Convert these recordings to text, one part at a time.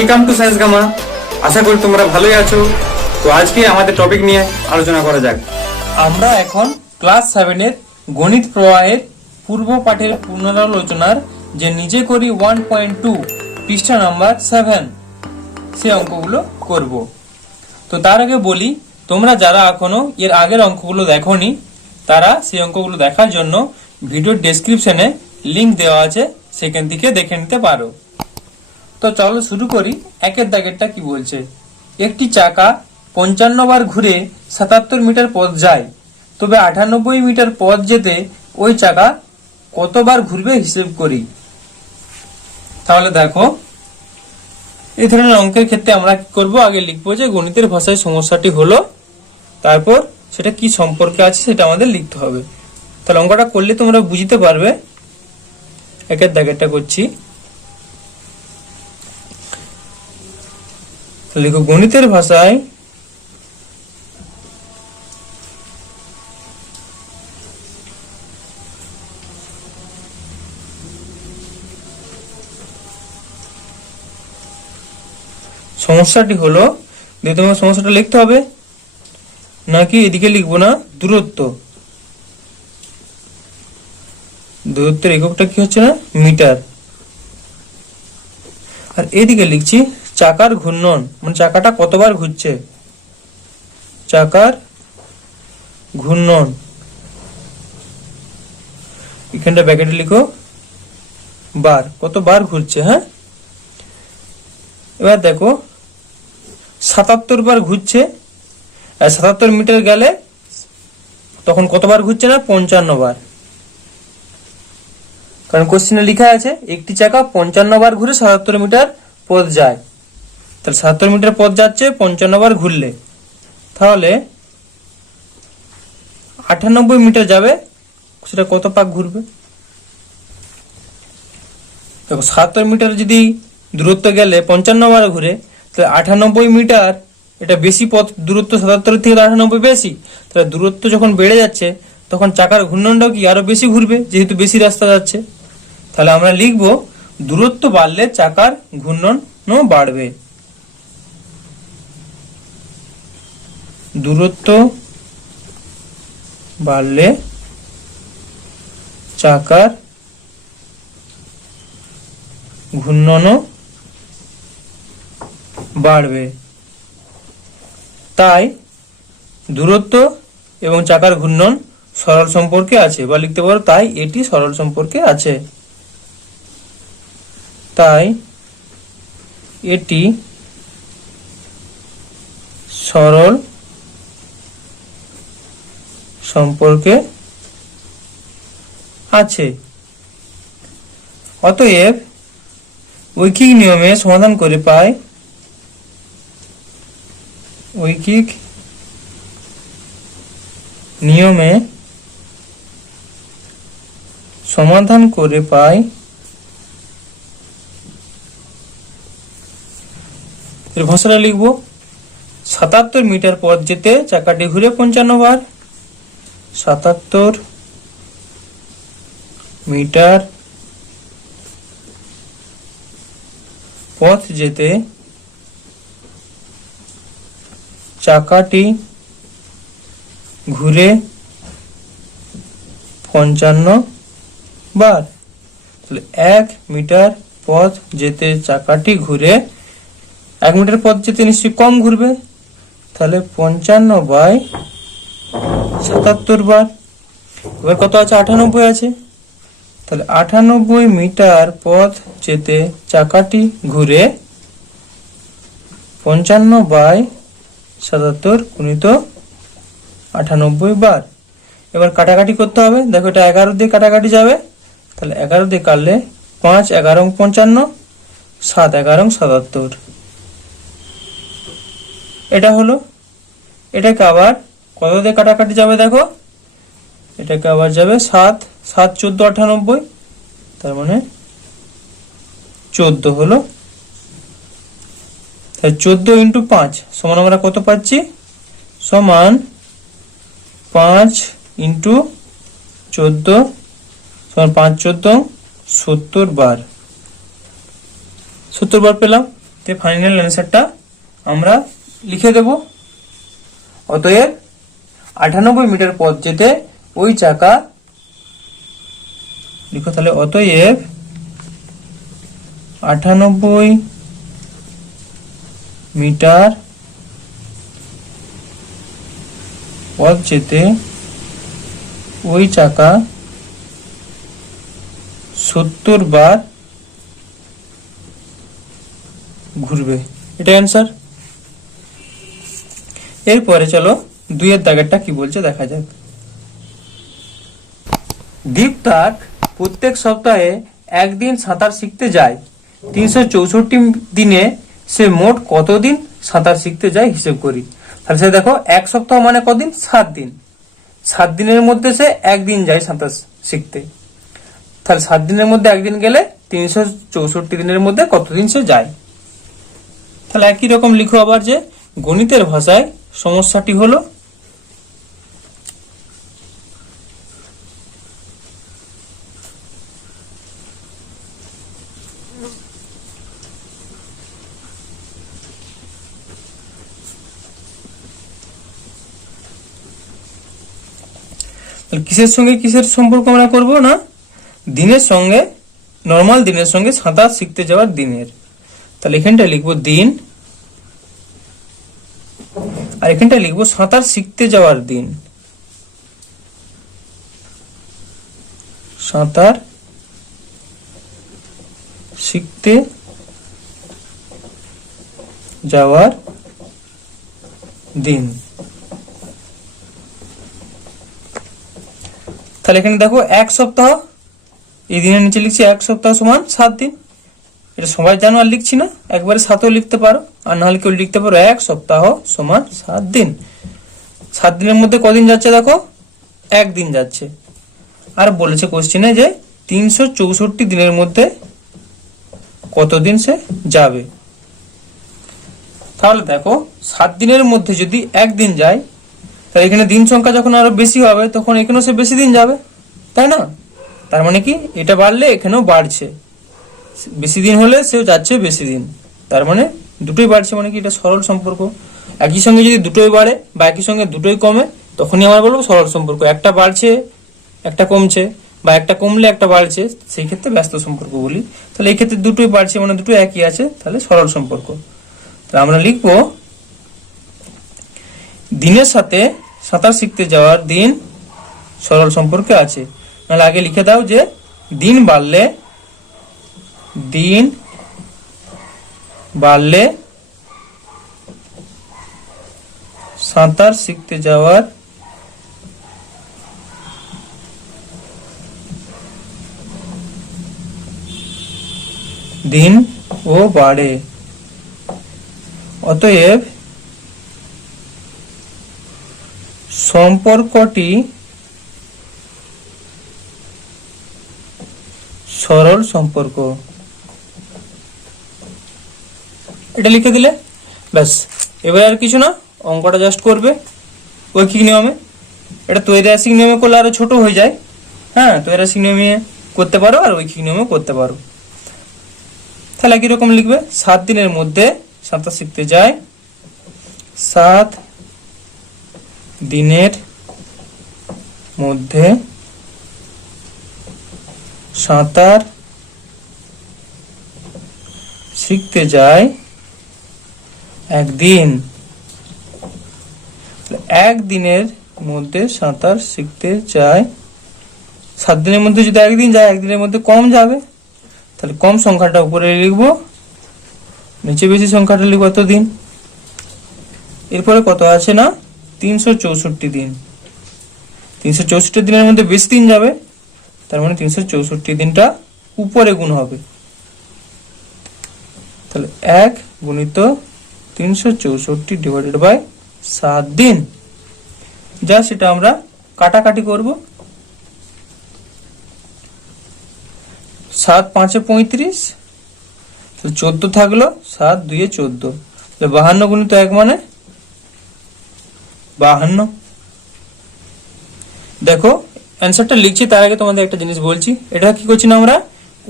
Welcome to science Gamma. আশা করি তোমরা ভালোই আছো। তো আজকে আমাদের টপিক নিয়ে আলোচনা করা যাক। আমরা এখন ক্লাস 7 এর গণিত প্রবাহের পূর্ব পাঠের পুনরালোচনার যে নিজে করি 1.2 পৃষ্ঠা নাম্বার 7 সে অঙ্কগুলো করব। তো তার আগে বলি, তোমরা যারা এখনো এর আগের অঙ্কগুলো দেখোনি তারা সেই অঙ্কগুলো দেখার জন্য ভিডিওর ডেসক্রিপশনে লিংক দেওয়া আছে, সেখান থেকে দেখে নিতে পারো। তো চলো শুরু করি। একের দাগেরটা কি বলছে, একটি চাকা 55 বার ঘুরে 77 মিটার পথ যায়, তবে 98 মিটার পথ যেতে ওই চাকা কতবার ঘুরবে হিসেব করি। তাহলে দেখো, এই ধরনের অঙ্কের ক্ষেত্রে আমরা কি করব, আগে লিখবো যে গণিতের ভাষায় সমস্যাটি হলো, তারপর সেটা কি সম্পর্কে আছে সেটা আমাদের লিখতে হবে। তাহলে অঙ্কটা করলে তোমরা বুঝতে পারবে। একের দাগেরটা করছি, লিখো গণিতের ভাষায় সমস্যাটি হলো, দিয়ে তোমার সমস্যাটা লিখতে হবে, নাকি এদিকে লিখবো না, দূরত্বের এককটা কি হচ্ছে না, মিটার। আর এদিকে লিখছি চাকার ঘূর্ণন, মানে চাকাটা কতবার ঘুরছে, চাকার ঘূর্ণন। এখানটা ব্র্যাকেটে লিখো বার, কতবার ঘুরছে। হ্যাঁ, এবার দেখো 77 বার ঘুরছে, আর 77 মিটার গেলে তখন কতবার ঘুরছে না, 55 বার। কারণ কোশ্চেনে লেখা আছে একটি চাকা 55 বার ঘুরে 77 মিটার পথ যায়। তাহলে 77 মিটার পথ যাচ্ছে 55 বার ঘুরলে, তাহলে 98 মিটার যাবে, সেটা কত পাক ঘুরবে। দেখো 77 মিটার যদি দূরত্ব গেলে 55 বার ঘুরে, তাহলে 98 মিটার, এটা বেশি পথ, দূরত্ব 77 থেকে 98 বেশি, তাহলে দূরত্ব যখন বেড়ে যাচ্ছে তখন চাকার ঘূর্ণনটাও কি আরো বেশি ঘুরবে, যেহেতু বেশি রাস্তা যাচ্ছে। তাহলে আমরা লিখব দূরত্ব বাড়লে চাকার ঘূর্ণনও বাড়বে। দূরত্ব বাড়লে চাকার ঘূর্ণনও বাড়বে। তাই দূরত্ব এবং চাকার ঘূর্ণন সরল সম্পর্কে আছে, বা লিখতে পারো তাই এটি সরল সম্পর্কে আছে। তাই এটি সরল সম্পর্কে আছে। অতএব ঐকিক নিয়মে সমাধান করে পাই, ঐকিক নিয়মে সমাধান করে পাই এর ভাষাটা লিখব 77 মিটার পথ যেতে চাকাটি ঘুরে 55 বার। 77 মিটার পথ যেতে চাকাটি ঘুরে 55 বার। তাহলে 1 মিটার পথ যেতে চাকাটি ঘুরে, 1 মিটার পথ যেতে নিশ্চয়ই কম ঘুরবে, তাহলে 55/77 বার। এবার কত আছে, 98 আছে, তাহলে 98 মিটার পথ যেতে চাকাটি ঘুরে 55/77 গুণিত 98 বার। এবার কাটাকাটি করতে হবে। দেখো এটা 11 দিয়ে কাটাকাটি যাবে, তাহলে 11 দিয়ে কাটলে 5 11 55, 7 11 77। এটা হলো। এটাকে আবার কত দিয়ে কাটাকাটি যাবে, দেখো এটাকে আবার যাবে 7 7 14 98, তার মানে 14 হলো। তাহলে 14 × 5 সমান আমরা কত পাচ্ছি, সমান 5 × 14 সমান 5 14 70 বার। 70 বার পেলাম। ফাইনাল অ্যান্সারটা আমরা লিখে দেব। অতএব 98 মিটার পথ যেতে ওই চাকা, লিখো তাহলে, অতএব 98 মিটার পথ যেতে ওই চাকা 70 বার ঘুরবে। এটা অ্যান্সার। এরপরে চলো 2 দাগেরটা কি বলছে দেখা যাক। দীপতাক প্রত্যেক সপ্তাহে একদিন সাঁতার শিখতে যায়। 364 দিনে সে মোট কতদিন সাঁতার শিখতে যায় হিসেব করি। তাহলে সে দেখো, এক সপ্তাহ মানে কদিন? 7 দিন। 7 দিনের মধ্যে সে একদিন যায় সাঁতার শিখতে। তাহলে 7 দিনের মধ্যে একদিন গেলে 364 দিনের মধ্যে কতদিন সে যায়। তাহলে একই রকম লিখো আবার যে গণিতের ভাষায় সমস্যাটি হলো কিসের সঙ্গে কিসের সম্পর্ক আমরা করব না, দিনের সঙ্গে, নর্মাল দিনের সঙ্গে সাঁতার শিখতে যাওয়ার দিনের। তাহলে এখানটা লিখবো দিন, আর এখানটা লিখবো সাঁতার শিখতে যাওয়ার দিন। সাঁতার শিখতে যাওয়ার দিন। তাহলে এখানে দেখো 1 সপ্তাহ, এই দিনের নিচে লিখছি 1 সপ্তাহ সমান 7 দিন। এটা সবাই জানো, আর লিখছি না, একবারে 7ও লিখতে পারো, আর নাহলে কেউ লিখতে পারো 1 সপ্তাহ সমান 7 দিন। 7 দিনের মধ্যে কদিন যাচ্ছে দেখো, 1 দিন যাচ্ছে। আর বলেছে কোশ্চেনে যে 364 দিনের মধ্যে কতদিন সে যাবে। তাহলে দেখো 7 দিনের মধ্যে যদি 1 দিন যায়, তাহলে এখানে দিন সংখ্যা যখন আরো বেশি হবে তখন এখানেও সে বেশি দিন যাবে, তাই না? তার মানে কি, এটা বাড়লে এখানেও বাড়ছে, বেশি দিন হলে সেও যাচ্ছে বেশি দিন। তার মানে দুটোই বাড়ছে, মানে কি এটা সরল সম্পর্ক। একই সঙ্গে যদি দুটোই বাড়ে বা একই সঙ্গে দুটোই কমে, তখনই আমরা বলবো সরল সম্পর্ক। একটা বাড়ছে একটা কমছে, বা একটা কমলে একটা বাড়ছে, সেই ক্ষেত্রে ব্যস্ত সম্পর্ক বলি। তাহলে এই ক্ষেত্রে দুটোই বাড়ছে মানে দুটো একই আছে, তাহলে সরল সম্পর্ক। তাহলে আমরা লিখবো দিনের সাথে সাঁতার শিখতে যাওয়ার দিন সরল সম্পর্কে আছে। নাহলে আগে লিখে দাও যে দিন বাড়লে সাঁতার শিখতে যাওয়ার দিন ও বাড়ে। অতএব সম্পর্কটি সরল সম্পর্ক। এটা লিখে দিলে ব্যাস, এবার আর কিছু না, অঙ্কটা জাস্ট করবে ঐকিক নিয়মে। এটা ত্রৈরাসিক নিয়মে করলে আরো ছোট হয়ে যায়। হ্যাঁ, ত্রৈরাসিক নিয়মে করতে পারো আর ঐকিক নিয়মে করতে পারো। তাহলে একই রকম লিখবে, 7 দিনের মধ্যে সাঁতার শিখতে যায়। 7 দিনের মধ্যে সাঁতার শিখতে যায় একদিন। 1 দিনের মধ্যে সাঁতার শিখতে যায়। 7 দিনের মধ্যে যদি 1 দিন যায়, 1 দিনের মধ্যে কম যাবে, তাহলে কম সংখ্যাটা উপরে লিখবো, নিচে বেশি সংখ্যাটা লিখবো কত দিন। এরপরে কত আছে না, 364 দিন। 364 দিনের মধ্যে বেশি দিন যাবে, তার মানে 364 দিনটা উপরে গুণ হবে। তাহলে 1 গুণিত 364 ডিভাইডেড বাই 7 দিন, যা সেটা আমরা কাটাকাটি করব। 7 5 35, 14 থাকলো, 7 2 14, 52 গুণিত 1 মানে 52। দেখো অ্যান্সারটা লিখছি তার আগে তোমাদের একটা জিনিস বলছি, এটা কি করছি না, আমরা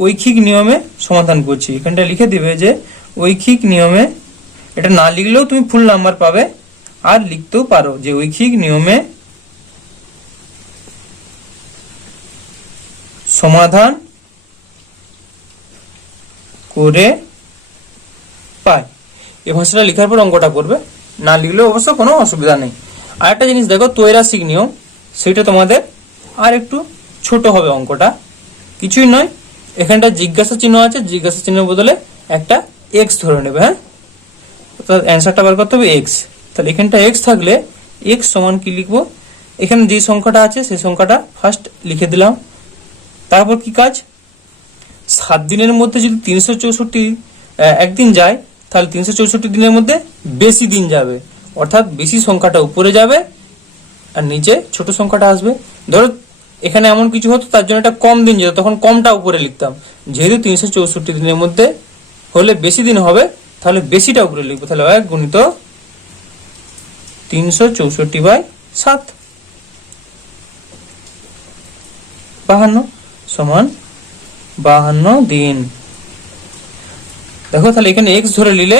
ঐকিক নিয়মে সমাধান করছি। এখানটা লিখে দিবে যে ঐখিক নিয়মে, এটা না লিখলেও তুমি ফুল নাম্বার পাবে, আর লিখতেও পারো যে ঐখিক নিয়মে সমাধান করে পায়। এই ভাষাটা লেখার পর অঙ্কটা করবে, না লিখলেও অবশ্য কোনো অসুবিধা নেই। আর একটা জিনিস দেখো, ত্রৈরাসিক নিয়ম, সেটা তোমাদের আর একটু ছোট হবে অঙ্কটা, কিছুই নয়। এখানটা জিজ্ঞাসা চিহ্ন আছে, জিজ্ঞাসা চিহ্নের বদলে একটা এক্স ধরে নেবে। হ্যাঁ, অ্যান্সারটা বার করতে হবে এক্স। তাহলে এখানটা এক্স থাকলে এক্স সমান কি লিখবো, এখানে যে সংখ্যাটা আছে সেই সংখ্যাটা ফার্স্ট লিখে দিলাম। তারপর কি কাজ, 7 দিনের মধ্যে যদি 364 একদিন যায়, তাহলে 364 দিনের মধ্যে বেশি দিন যাবে, অর্থাৎ বেশি সংখ্যাটা উপরে যাবে আর নিচে ছোট সংখ্যাটা আসবে। ধরো এখানে এমন কিছু হতো তার জন্য একটা কম দিন যেত, তখন কমটা উপরে লিখতাম। যেহেতু 364 দিনের মধ্যে হলে বেশি দিন হবে, তাহলে বেশিটা উপরে লিখবো। তাহলে 1 গুণিত 364/7 52 সমান 52 দিন। দেখো তাহলে এখানে এক্স ধরে নিলে,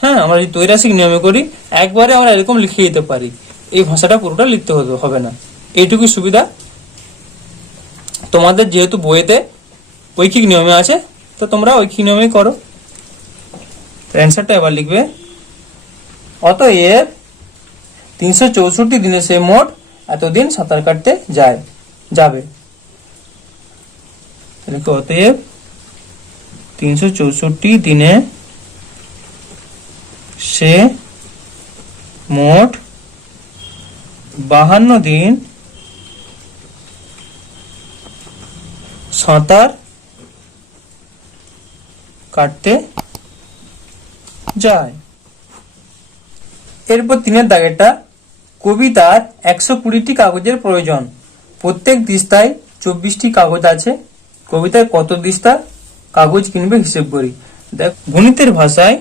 হ্যাঁ আমরা যদি ত্রৈরাসিক নিয়মে করি একবারে আমরা এরকম লিখে দিতে পারি, এই ভাষাটা পুরোটা লিখতে হবে না। এইটুকুই সুবিধা। তোমাদের যেহেতু বইয়েতে ঐখিক নিয়মে আছে, তো তোমরা ঐখিক নিয়মে করো। অ্যান্সারটা এবার লিখবে, অতএব 364 দিনে সে মোট এতদিন সাঁতার কাটতে যাবে। দেখো অতএব 364 দিনে সে মোট 52 দিন সাঁতার কাটতে যায়। এরপর 3 দাগেরটা, কবিতার 120টি কাগজের প্রয়োজন, প্রত্যেক দিস্তায় 24টি কাগজ আছে, কবিতায় কত দিস্তা কাগজ কিনবে হিসেব করি। দেখ গণিতের ভাষায়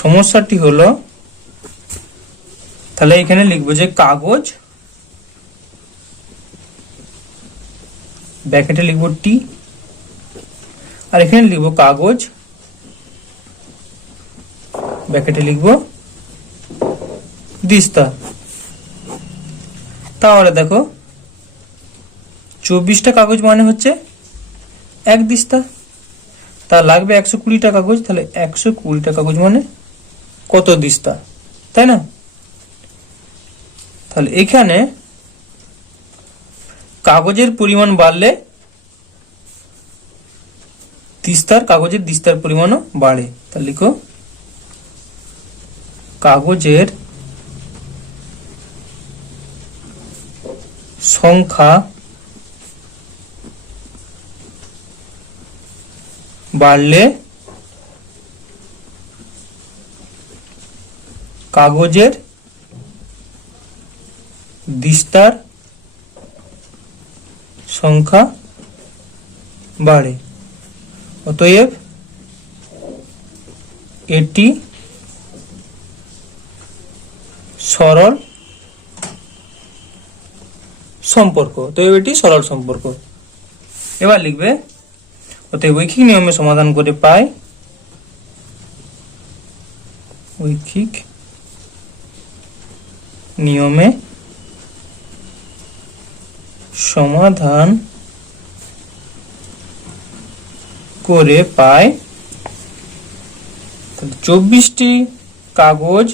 সমস্যাটি হলো, তাহলে এখানে লিখবো যে কাগজ, ব্র্যাকেটে লিখবো টি, আর এখানে লিখবো কাগজ, ব্র্যাকেটে লিখবো দিস্তা। তাহলে দেখো 24টা কাগজ মানে হচ্ছে 1 দিস্তা, তা লাগবে 120টা কাগজ, তাহলে 120টা কাগজ মানে কত দিস্তা, তাই না? তাহলে এখানে কাগজের পরিমাণ বাড়লে কাগজের দিস্তার পরিমাণও বাড়ে। তাহলে লিখো কাগজের সংখ্যা বাড়লে কাগজের দিস্তার সংখ্যা বাড়ে। অতএব এটি সরল সম্পর্ক। অতএব এটি সরল সম্পর্ক। এবার লিখবে, অতএব ঐখিক নিয়মে সমাধান করে পাই, ঐখিক নিয়মে সমাধান করে পাই 24টি কাগজ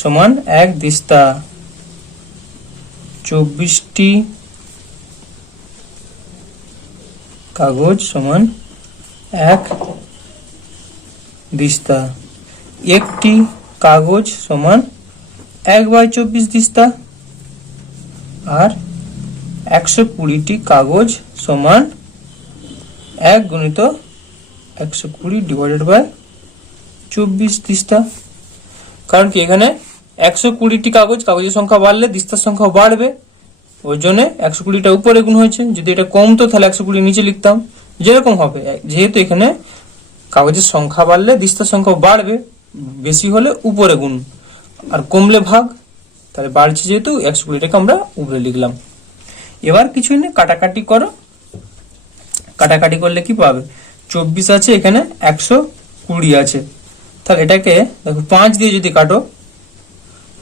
সমান 1 দিস্তা। 24টি কাগজ সমান 1 দিস্তা। একটি কাগজ সমান 1/24 দিস্তা, আর 120টি কাগজ সমান 1 গুণিত 120 ডিভাইডেড বাই 24 দিস্তা। কারণ কি এখানে 120টি কাগজের সংখ্যা বাড়লে দিস্তার সংখ্যা বাড়বে, ওই জন্য 120টা উপরে গুণ হয়েছে। যদি এটা কমতো তাহলে 120 নিচে লিখতাম, যেরকম হবে। যেহেতু এখানে কাগজের সংখ্যা বাড়লে দিস্তার সংখ্যা বাড়বে, বেশি হলে উপরে গুণ আর কমলে ভাগ, তাহলে বাড়ছে যেহেতু 120টাকে আমরা উপরে লিখলাম। এবার কিছুই না, কাটাকাটি করো। কাটাকাটি করলে কি পাবে? 24 আছে, এখানে 120 আছে। তাহলে এটাকে দেখো 5 দিয়ে যদি কাটো,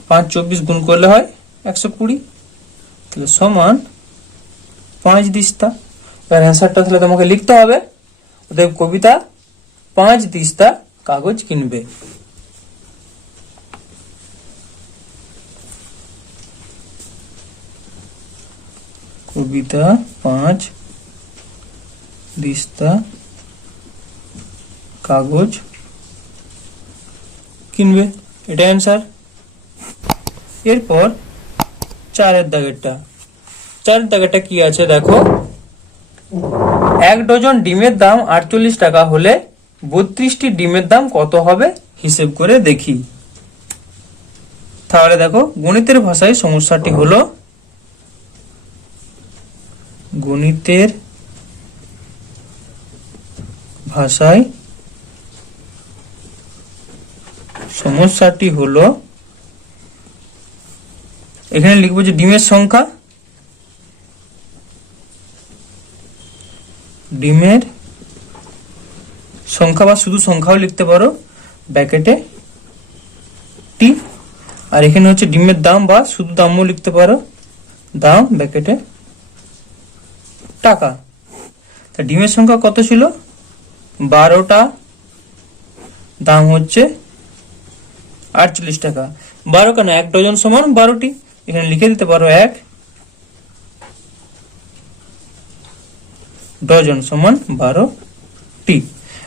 5 24 গুণ করলে হয় 120, তাহলে সমান 5 দিস্তা। এবার অ্যান্সারটা তাহলে তোমাকে লিখতে হবে। ওদের কবিতা 5 দিস্তা কাগজ কিনবে। কবিতা 5 দিস্তা কাগজ কিনবে, এটা অ্যান্সার। এরপর 4-এর দাগেরটা। 4-এর দাগেরটা কি আছে দেখো, 1 ডজন ডিমের দাম 48 টাকা হলে 32টি ডিমের দাম কত হবে হিসেব করে দেখি। তাহলে দেখো, গণিতের ভাষায় সমস্যাটি হলো, গণিতের ভাষায় সমস্যাটি হলো, এখানে লিখবো যে ডিমের সংখ্যা, ডিমের সংখ্যা বা শুধু সংখ্যাও লিখতে পারো ব্র্যাকেটে টি, আর এখানে হচ্ছে ডিমের দাম বা শুধু দামও লিখতে পারো, দাম ব্র্যাকেটে টাকা। তা ডিমের সংখ্যা কত ছিল? 12টা, দাম হচ্ছে 48 টাকা। 12 কেন? 1 ডজন সমান 12টি, এখানে লিখে দিতে পারো 1 ডজন সমান 12টি।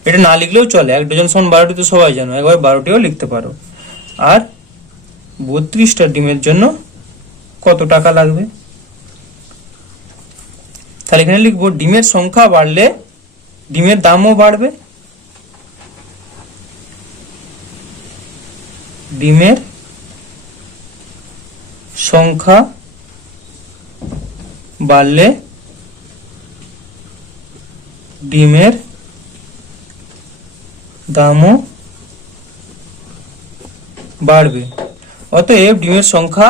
এটা না লিখলেও চলে, 1 ডজন সমান 12টি তো সবাই জানো, একবার 12টিও লিখতে পারো। আর 32টা ডিমের জন্য কত টাকা লাগবে? তাহলে এখানে লিখবো ডিমের সংখ্যা বাড়লে ডিমের দামও বাড়বে। ডিমের সংখ্যা বাড়লে ডিমের দামও বাড়বে। অতএব ডিমের সংখ্যা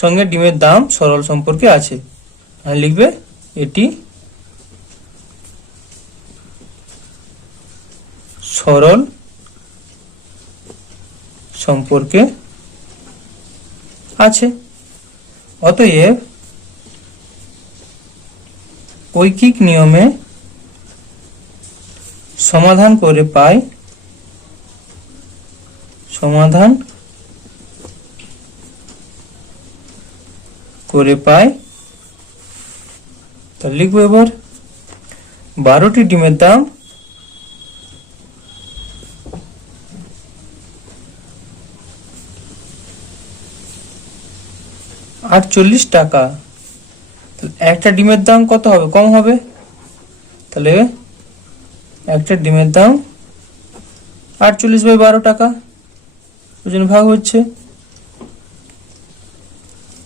সঙ্গে ডিমের দাম সরল সম্পর্কে আছে, আর লিখবে এটি সরল সম্পর্কে আছে। অতএব ঐকিক নিয়মে সমাধান করে পাই, সমাধান করে পাই। তাহলে লিখবো এবার 12টি ডিমের দাম 48 টাকা। একটা ডিমের দাম কত হবে? কম হবে। তাহলে একটা ডিমের দাম 48/12 টাকা, ওই জন্য ভাগ হচ্ছে।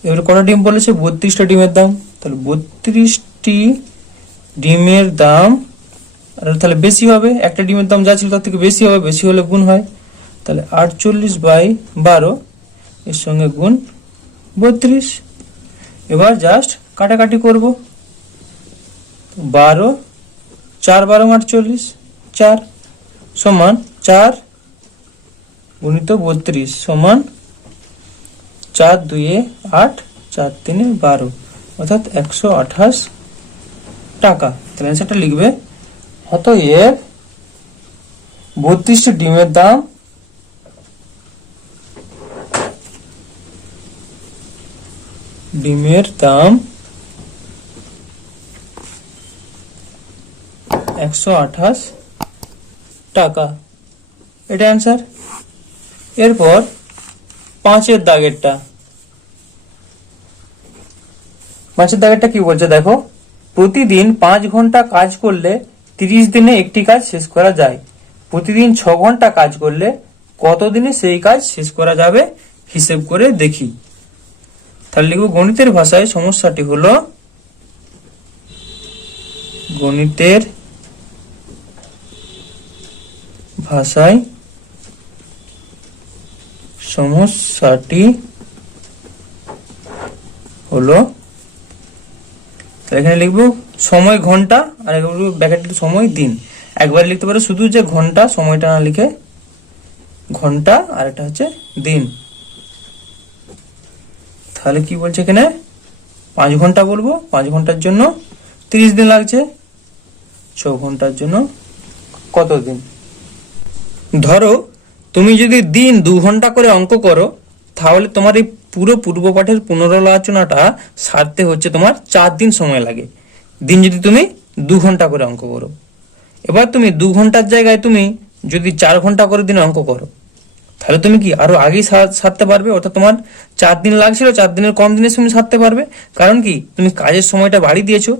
এবার কটা ডিম বলেছে? 32টা ডিমের দাম। তাহলে 32টি ডিমের দাম, আর তাহলে বেশি হবে, একটা ডিমের দাম যা ছিল তার থেকে বেশি হবে, বেশি হলে গুণ হয়। তাহলে 48/12 এর সঙ্গে গুণ 32। এবার জাস্ট কাটাকাটি করব। 12 4 12 48, 4 সমান 4 গুণিত 32 সমান 4 2 8 4 3 12, অর্থাৎ 128 টাকা। তাহলে অ্যান্সারটা লিখবে, অতএব 32টি ডিমের দাম ডিমের দাম 128 টাকা, এটা অ্যান্সার। এরপর 5-এর দাগেরটা। 5-এর দাগেরটা কি বলছে দেখো, প্রতিদিন 5 ঘন্টা কাজ করলে 30 দিনে একটি কাজ শেষ করা যায়। প্রতিদিন 6 ঘন্টা কাজ করলে কত দিনে সেই কাজ শেষ করা যাবে হিসেব করে দেখি। তাহলে লিখব, গণিতের ভাষায় সমস্যাটি হলো, গণিতের ভাষায় সমস্যাটি হলো, তাহলে এখানে লিখবো সময় ঘন্টা আর ব্র্যাকেটে সময় দিন। একবার লিখতে পারো শুধু যে ঘন্টা, সময়টা না লিখে ঘন্টা, আর এটা হচ্ছে দিন। তাহলে কি বলছে এখানে 5 ঘন্টা বলবো, 5 ঘন্টার জন্য 30 দিন লাগছে, 6 ঘন্টার জন্য কত দিন। ধরো তুমি যদি দিন 2 ঘন্টা করে অঙ্ক করো, তাহলে তোমার এই পুরো পূর্ব পাঠের পুনরালোচনাটা সারতে হচ্ছে তোমার 4 দিন সময় লাগে, দিন যদি তুমি 2 ঘন্টা করে অঙ্ক করো। এবার তুমি 2 ঘন্টার জায়গায় তুমি যদি 4 ঘন্টা করে দিন অঙ্ক করো, তাহলে তুমি কি আরো আগেই সারতে পারবে, অর্থাৎ তোমার 4 দিন লাগছিল, 4 দিনের কম দিনে তুমি সারতে পারবে। কারণ কি তুমি কাজের সময়টা বাড়িয়ে দিয়েছো।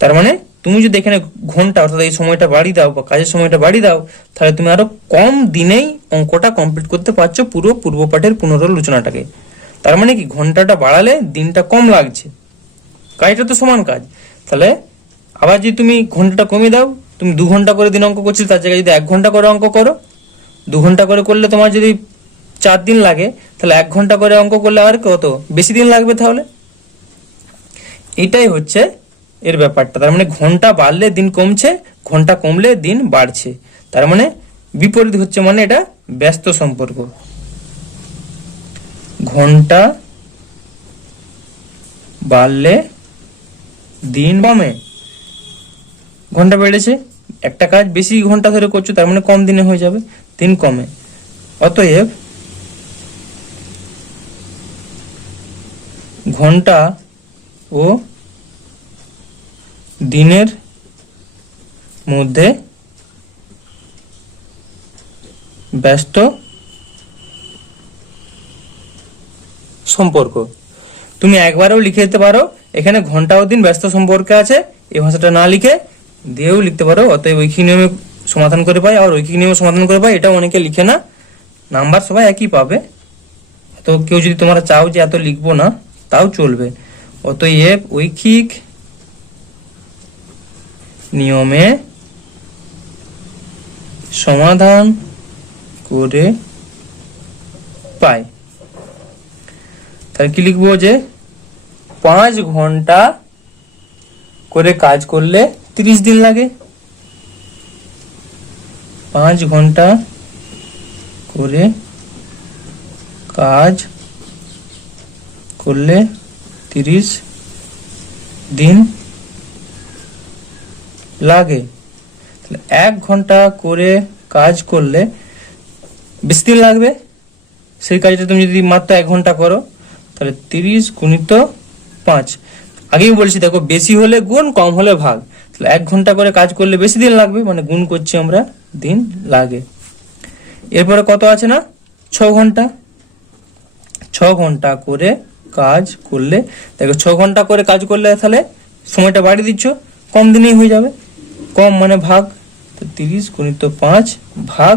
তার মানে তুমি যদি এখানে ঘন্টা অর্থাৎ এই সময়টা বাড়িয়ে দাও বা কাজের সময়টা বাড়িয়ে দাও, তাহলে তুমি আরো কম দিনেই অঙ্কটা কমপ্লিট করতে পারছো পুরো পূর্ব পাঠের পুনরালোচনাটাকে। তার মানে কি ঘন্টাটা বাড়ালে দিনটা কম লাগছে, কাজটা তো সমান কাজ। তাহলে আবার যদি তুমি ঘন্টাটা কমিয়ে দাও, তুমি 2 ঘন্টা করে দিন অঙ্ক করছিলে, তার জায়গায় যদি 1 ঘন্টা করে অঙ্ক করো, 2 ঘন্টা করে করলে তোমার যদি 4 দিন লাগে, তাহলে 1 ঘন্টা করে অঙ্ক করলে আর কত বেশি দিন লাগবে। তাহলে এটাই হচ্ছে এর ব্যাপারটা। তার মানে ঘন্টা বাড়লে দিন কমছে, ঘন্টা কমলে দিন বাড়ছে। তার মানে বিপরীত হচ্ছে, মানে এটা ব্যস্ত সম্পর্ক। ঘন্টা বাড়লে দিন কমে, ঘন্টা বেড়েছে, একটা কাজ বেশি ঘন্টা ধরে করছো, তার মানে কম দিনে হয়ে যাবে, দিন কমে। অতএব ঘন্টা ও দিনের মধ্যে ব্যস্ত সম্পর্ক। তুমি একবারও লিখে দিতে পারো এখানে ঘন্টা ও দিন ব্যস্ত সম্পর্কে আছে, এই ভাষাটা না লিখে দিয়েও লিখতে পারো। অতএব ঐকিক নিয়মে সমাধান করে পাই, আর ঐকিক নিয়মে সমাধান করে পাই, এটা অনেকে লিখে না, নাম্বার সবাই একই পাবে। তো কেউ যদি তোমরা চাও যে এত লিখবো না, তাও চলবে। অতএব ঐকিক নিয়মে সমাধান করে পাই। তাহলে কি লিখবো যে 5 ঘন্টা করে কাজ করলে 30 দিন লাগে, 5 ঘন্টা করে কাজ করলে 30 দিন লাগে। 1 ঘন্টা করে কাজ করলে বেশি দিন লাগবে। সেই কাজটা তুমি যদি মাত্র 1 ঘন্টা করো, তাহলে 30 গুণিত 5। আগেই বলছি দেখো, বেশি হলে গুণ, কম হলে ভাগ। তাহলে 1 ঘন্টা করে কাজ করলে বেশি দিন লাগবে, মানে গুণ করছি আমরা, দিন লাগে। এরপরে কত আছে না 6 ঘন্টা। 6 ঘন্টা করে কাজ করলে, দেখো 6 ঘন্টা করে কাজ করলে তাহলে সময়টা বাড়িয়ে দিচ্ছ, কম দিনেই হয়ে যাবে, কম মানে ভাগ। তো 30 গুণিত 5 ভাগ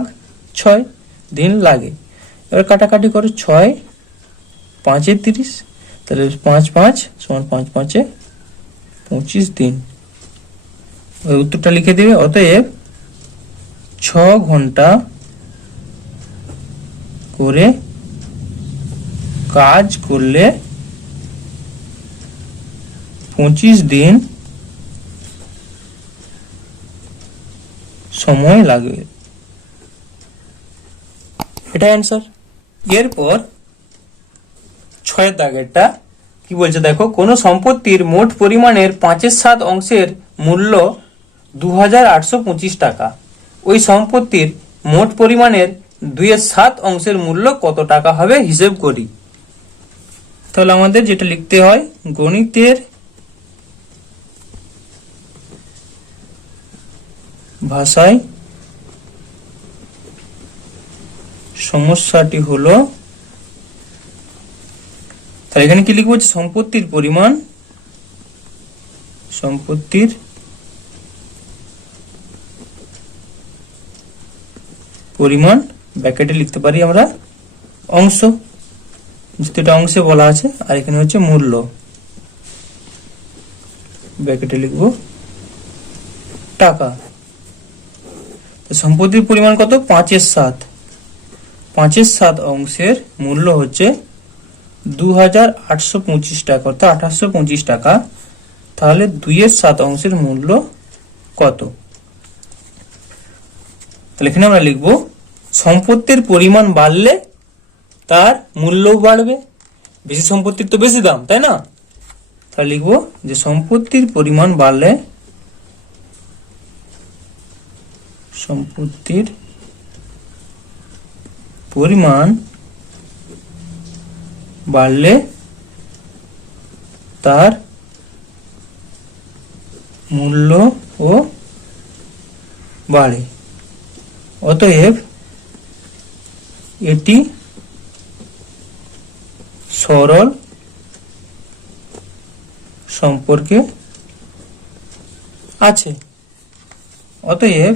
6 দিন লাগে। এবার কাটাকাটি করো, 6 5 এ 30, তাহলে 5 5 সমান 5 5 এ 25 দিন। ওই উত্তরটা লিখে দিবে। অতএব 6 ঘন্টা করে কাজ করলে 25 দিন সময় লাগবে, এটা অ্যান্সার। এরপর 6 দাগেরটা কি বলছে দেখো, কোন সম্পত্তির মোট পরিমাণের 5/7 অংশের মূল্য 2825 টাকা, ওই সম্পত্তির মোট পরিমাণের 2/7 অংশের মূল্য কত টাকা হবে হিসেব করি। তাহলে আমাদের যেটা লিখতে হয়, গণিতের ভাষায় সমস্যাটি হলো, তাহলে এখানে কি লিখবো, সম্পত্তির পরিমাণ, সম্পত্তির পরিমাণ ব্র্যাকেটে লিখতে পারি আমরা অংশ, যেটা অংশে বলা আছে, আর এখানে হচ্ছে মূল্য, ব্র্যাকেটে লিখবো টাকা। সম্পত্তির পরিমাণ কত, 5/7, 5/7 অংশের মূল্য হচ্ছে 2825 টাকা, অর্থাৎ 2825 টাকা। তাহলে 2/7 অংশের মূল্য কত? তাহলে এখানে আমরা লিখব সম্পত্তির পরিমাণ বাড়লে তার মূল্যও বাড়বে। বেশি সম্পত্তির তো বেশি দাম, তাই না? তাহলে লিখব যে সম্পত্তির পরিমাণ বাড়লে সম্পত্তির পরিমাণ বাড়লে তার মূল্য ও বাড়ে। অতএব এটি সরল সম্পর্কে আছে। অতএব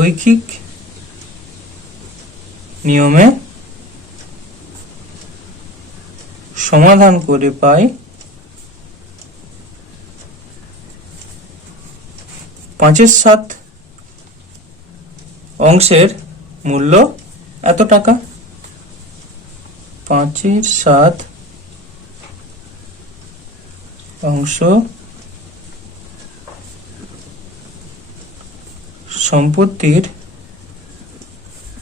ঐকিক নিয়মে সমাধান করে পাই 5/7 অংশের মূল্য এত টাকা। 5/7 অংশ সম্পত্তির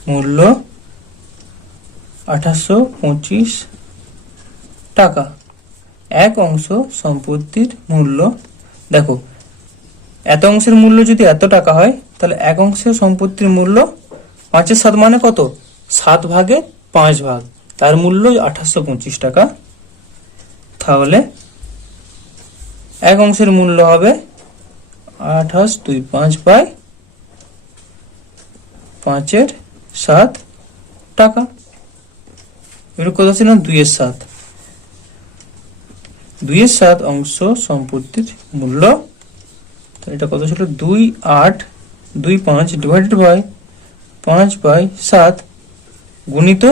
মূল্য 2825 টাকা। এক অংশ সম্পত্তির মূল্য, দেখো এত অংশের মূল্য যদি এত টাকা হয় তাহলে এক অংশের সম্পত্তির মূল্য 5/7 মানে কত? 7 ভাগে 5 ভাগ, তার মূল্য 2825 টাকা। তাহলে এক অংশের মূল্য হবে 2825 বাই 5/7 টাকা। এর কত ছিল? 2/7। 2/7 অংশ সম্পত্তির মূল্য, এটা কত ছিল? 2825 ডিভাইডেড বাই 5/7 গুণিত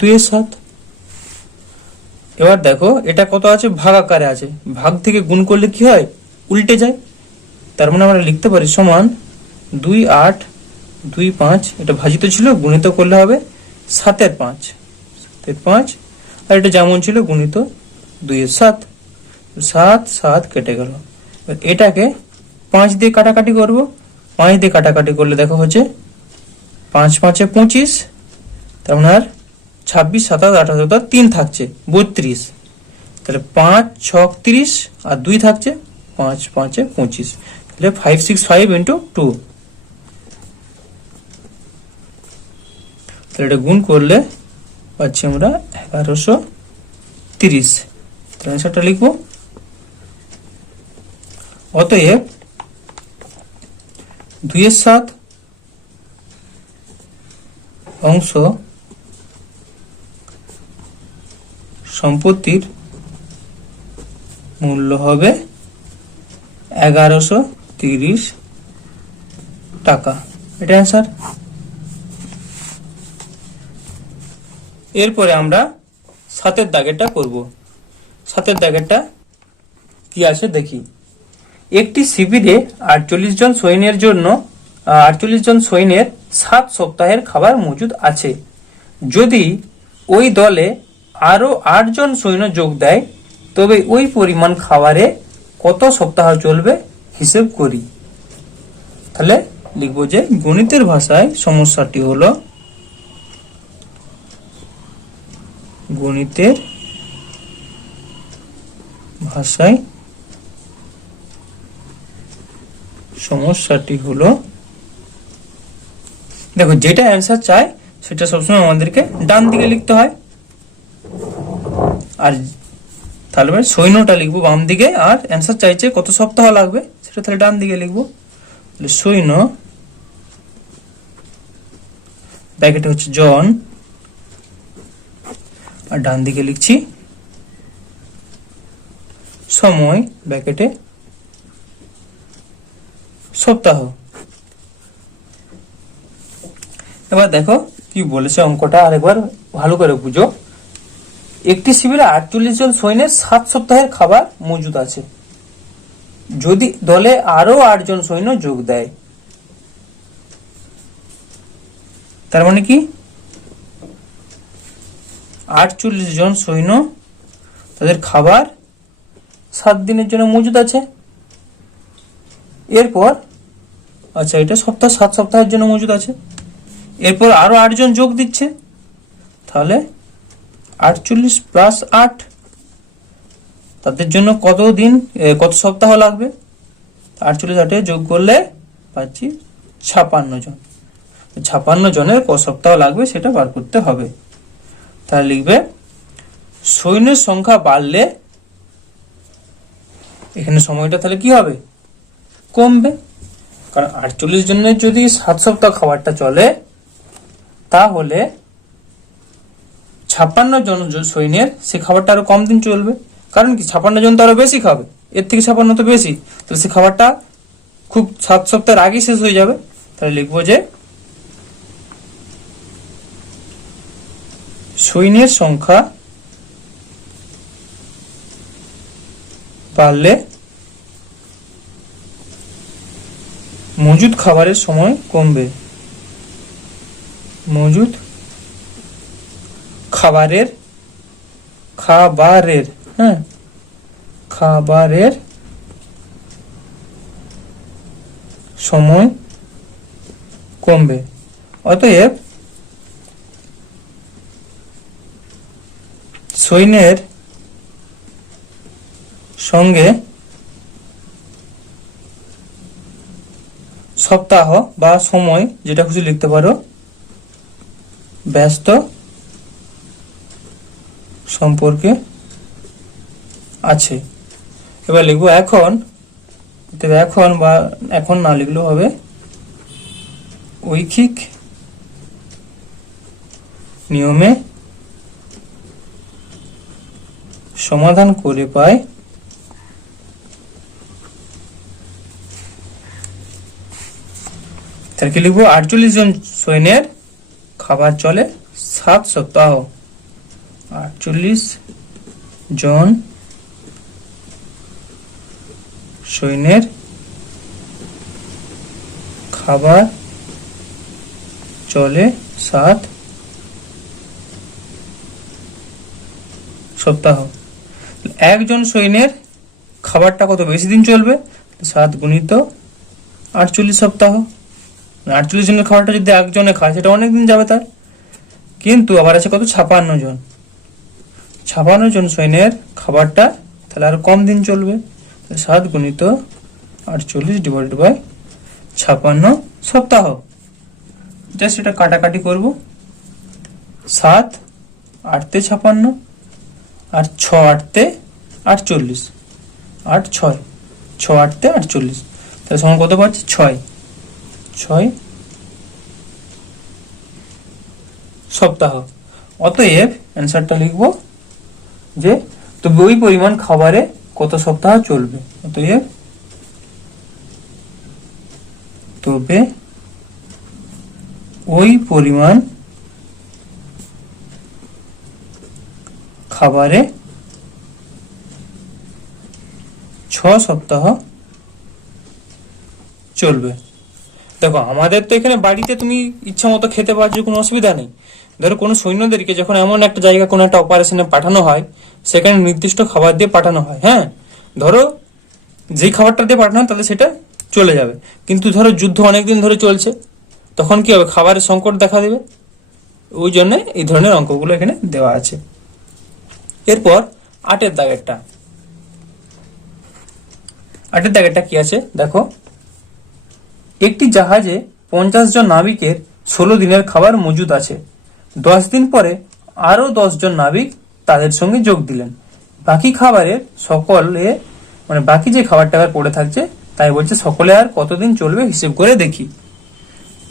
2/7। এবার দেখো এটা কত আছে? ভাগ আকারে আছে। ভাগ থেকে গুণ করলে কি হয়? উল্টে যায়। তার মানে আমরা লিখতে পারি সমান 2825, এটা ভাজিত ছিল, গুণিত করলে হবে 7/5, 7/5, আর এটা যেমন ছিল গুণিত 2/7, 7 কেটে গেল। এটাকে 5 দিয়ে কাটাকাটি করব। 5 দিয়ে কাটাকাটি করলে দেখো হচ্ছে 5×5 = 25, তার মানে আর 26, 27, 28, 3 থাকছে 32। তাহলে 5, 6, 30 আর 2 থাকছে 5, 5 = 25। তাহলে 565 × 2। তাহলে এটা গুণ করলে পাচ্ছি আমরা 1130। তাহলে অ্যান্সারটা লিখবো। অতএব 2/7 অংশ সম্পত্তির মূল্য হবে 1130 টাকা। এটা অ্যান্সার। এরপরে আমরা 7এর দাগেরটা করব। 7এর দাগেরটা কি আছে দেখি। একটি শিবিরে 48 জন সৈন্যের জন্য 48 জন সৈন্যের 7 সপ্তাহের খাবার মজুদ আছে। যদি ওই দলে আরো 8 জন সৈন্য যোগ দেয় তবে ওই পরিমাণ খাবারে কত সপ্তাহ চলবে হিসেব করি। তাহলে লিখব যে গণিতের ভাষায় সমস্যাটি হলো, গণিতের ভাষায় সমস্যাটি হলো, দেখো যেটা অ্যান্সার চাই সেটা সবসময় আমাদেরকে ডান দিকে লিখতে হয়, আর তাহলে সৈন্যটা লিখবো বাম দিকে, আর অ্যান্সার চাইছে কত সপ্তাহ লাগবে সেটা তাহলে ডান দিকে লিখবো। সৈন্য ব্র্যাকেটে হচ্ছে জন, আর ডান দিকে লিখছি সময় ব্র্যাকেটে সপ্তাহ। এবার দেখো কি বলেছে অঙ্কটা, আরেকবার ভালো করে বুঝো। একটি শিবিরে 48 জন সৈন্যের 7 সপ্তাহের খাবার মজুদ আছে। যদি দলে আরো 8 জন সৈন্য যোগ দেয়, তার মানে কি 48 জন সৈন্য তাদের খাবার 7 দিনের জন্য মজুদ আছে। এরপর আচ্ছা, এটা 7 সপ্তাহের জন্য মজুদ আছে। এরপর আরো 8 জন যোগ দিচ্ছে, তাহলে 48 প্লাস 8, তাদের জন্য কত সপ্তাহ লাগবে? 48 8 যোগ করলে পাচ্ছি 56 জন। 56 জনের কত সপ্তাহ লাগবে সেটা বার করতে হবে। তাহলে লিখবে সৈন্যের সংখ্যা বাড়লে এখানে সময়টা তাহলে কি হবে? কমবে। কারণ 48 জনের যদি 7 সপ্তাহ খাবারটা চলে, তাহলে 56 জন সৈন্যের সে খাবারটা আরো কম দিন চলবে। কারণ কি, 56 জন তো আরো বেশি খাবে, এর থেকে 56 তো বেশি, তো সে খাবারটা খুব 7 সপ্তাহের আগে শেষ হয়ে যাবে। তাহলে লিখবো যে সৈন্যের সংখ্যা বাড়লে মজুদ খাবারের সময় কমবে। মজুদ খাবারের সময় কমবে। অতএব সৈন্যের সঙ্গে সপ্তাহ বা সময় যেটা খুশি লিখতে পারো, ব্যস্ত সম্পর্কে আছে। এবার লিখবো এখন বা এখন না লিখলেও হবে, ঐকিক নিয়মে সমাধান করে পায় তাহলে কি লিখবো? 48 জন সৈন্যের খাবার চলে 7 সপ্তাহ। 48 জন সৈন্যের খাবার চলে 7 সপ্তাহ। একজন সৈন্যের খাবারটা কত বেশি দিন চলবে? 7 গুণিত 48 সপ্তাহ। 48 জনের খাবারটা যদি একজনে খায় সেটা অনেক দিন যাবে তার, কিন্তু আবার আছে কত? 56 জন। 56 জন সৈন্যের খাবারটা তাহলে আরো কম দিন চলবে। 7 গুণিত 48 ডিভাইডেড বাই 56 সপ্তাহ। জাস্ট এটা কাটাকাটি করব। 7 8 তে 56 আর 6 8 তে 48, 8 6 6 8 তে 48, তাহলে সমান কত পাচ্ছি? 6 সপ্তাহ। অতএব অ্যান্সারটা লিখবো যে তবে ওই পরিমাণ খাবারে কত সপ্তাহ চলবে। অতএব তবে ওই পরিমাণ খাবারে 6 সপ্তাহ চলবে। দেখো, আমাদের তো এখানে বাড়িতে তুমি ইচ্ছা মতো খেতে পারছো, কোনো অসুবিধা নেই। ধরো কোনো সৈন্যদেরকে যখন এমন একটা জায়গা, কোনো একটা অপারেশনে পাঠানো হয়, সেখানে নির্দিষ্ট খাবার দিয়ে পাঠানো হয়। হ্যাঁ, ধরো যেই খাবারটা দিয়ে পাঠানো হয় তাহলে সেটা চলে যাবে। কিন্তু ধরো যুদ্ধ অনেকদিন ধরে চলছে, তখন কি হবে? খাবারের সংকট দেখা দেবে। ওই জন্য এই ধরনের অঙ্কগুলো এখানে দেওয়া আছে। এরপর 8 দাগেরটা কি আছে দেখো। একটি জাহাজে 50 জন নাবিকের 16 দিনের খাবার মজুদ আছে। 10 দিন পরে আরো 10 জন নাবিক তাদের সঙ্গে যোগ দিলেন। বাকি খাবারের বাকি যে খাবারটা পড়ে থাকছে, তাই বলছে সকলে আর কতদিন চলবে হিসেব করে দেখি।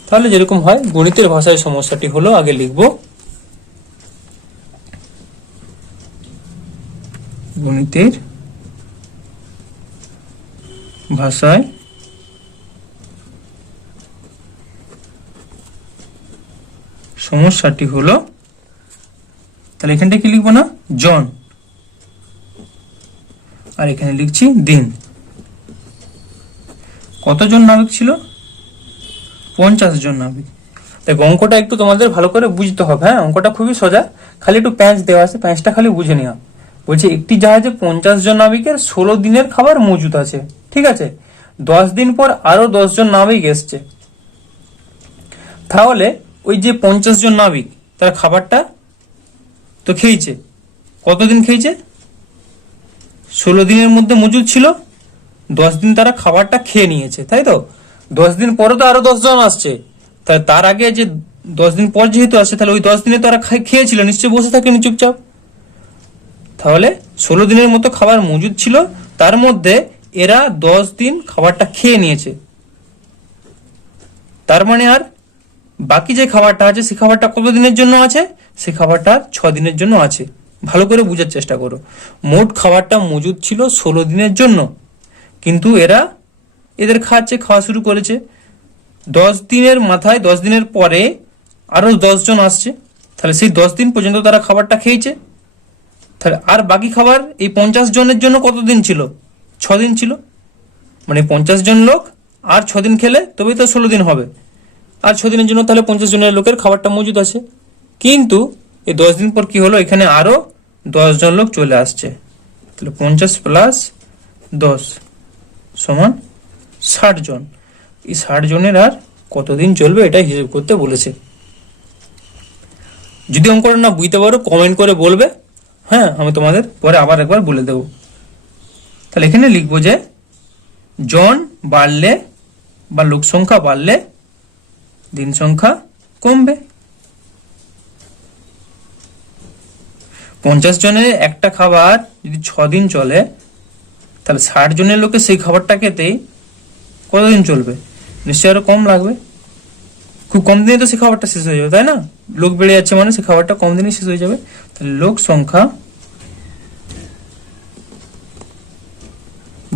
তাহলে যেরকম হয়, গণিতের ভাষায় সমস্যাটি হলো, আগে লিখব গণিতের ভাষায় সমস্যাটি হলো, তাহলে এখানটা কি লিখবো না? জন, আর এখানে লিখছি দিন। কতজন নাবিক ছিল? 50 জন নাবিক। দেখো অঙ্কটা একটু তোমাদের ভালো করে বুঝতে হবে। হ্যাঁ, অঙ্কটা খুবই সোজা, খালি একটু প্যাঁচ দেওয়া আছে, প্যাঁচটা খালি বুঝে নেওয়া। বলছে একটি জাহাজে 50 জন নাবিকের 16 দিনের খাবার মজুদ আছে, ঠিক আছে। 10 দিন পর আরো 10 জন নাবিক এসছে। তাহলে ওই যে 50 জন নাবিক তারা খাবারটা তো খেয়েছে, কতদিন খেয়েছে? 16 দিনের মধ্যে মজুদ ছিল, 10 দিন তারা খাবারটা খেয়ে নিয়েছে, তাই তো। 10 দিন পরে তো আরো 10 জন আসছে, তাহলে তার আগে যে 10 দিন পর যেহেতু আসছে, তাহলে ওই 10 দিনে তারা খেয়েছিল, নিশ্চয়ই বসে থাকেনি চুপচাপ। তাহলে 16 দিনের মতো খাবার মজুদ ছিল, তার মধ্যে এরা 10 দিন খাবারটা খেয়ে নিয়েছে। তার মানে আর বাকি যে খাবারটা আছে সে খাবারটা কত দিনের জন্য আছে? সে খাবারটা 6 দিনের জন্য আছে। ভালো করে বুঝার চেষ্টা করো। মোট খাবারটা মজুদ ছিল 16 দিনের জন্য, কিন্তু এদের খাওয়া শুরু করেছে। 10 দিনের মাথায়, 10 দিনের পরে আরো 10 জন আসছে, তাহলে সেই 10 দিন পর্যন্ত তারা খাবারটা খেয়েছে। তাহলে আর বাকি খাবার এই 50 জনের জন্য কত দিন ছিল? 6 দিন ছিল। মানে 50 জন লোক আর 6 দিন খেলে তবেই তো 16 দিন হবে। আর 6 দিনের জন্য তাহলে 50 জনের লোকের খাবারটা মজুদ আছে। কিন্তু এই 10 দিন পর কি হলো? এখানে আরো 10 জন লোক চলে আসছে, তাহলে 50 প্লাস 10 সমান 60 জন। এই 60 জনের আর কতদিন চলবে এটা হিসেব করতে বলেছে। যদি অঙ্কটা না বুঝতে পারো কমেন্ট করে বলবে, হ্যাঁ, আমি তোমাদের পরে আবার একবার বলে দেব। তাহলে এখানে লিখবো যে জন বাড়লে বা লোক সংখ্যা বাড়লে দিন সংখ্যা কমবে। 50 জনের একটা খাবার যদি 6 দিন চলে, তাহলে 60 জনের লোকে সেই খাবারটা খেতেই কতদিন চলবে? নিশ্চয়ই আরো কম লাগবে। খুব কম দিনে তো সেই খাবারটা শেষ হয়ে যাবে, তাই না? লোক বেড়ে যাচ্ছে মানে সেই খাবারটা কম দিনে শেষ হয়ে যাবে। তাহলে লোক সংখ্যা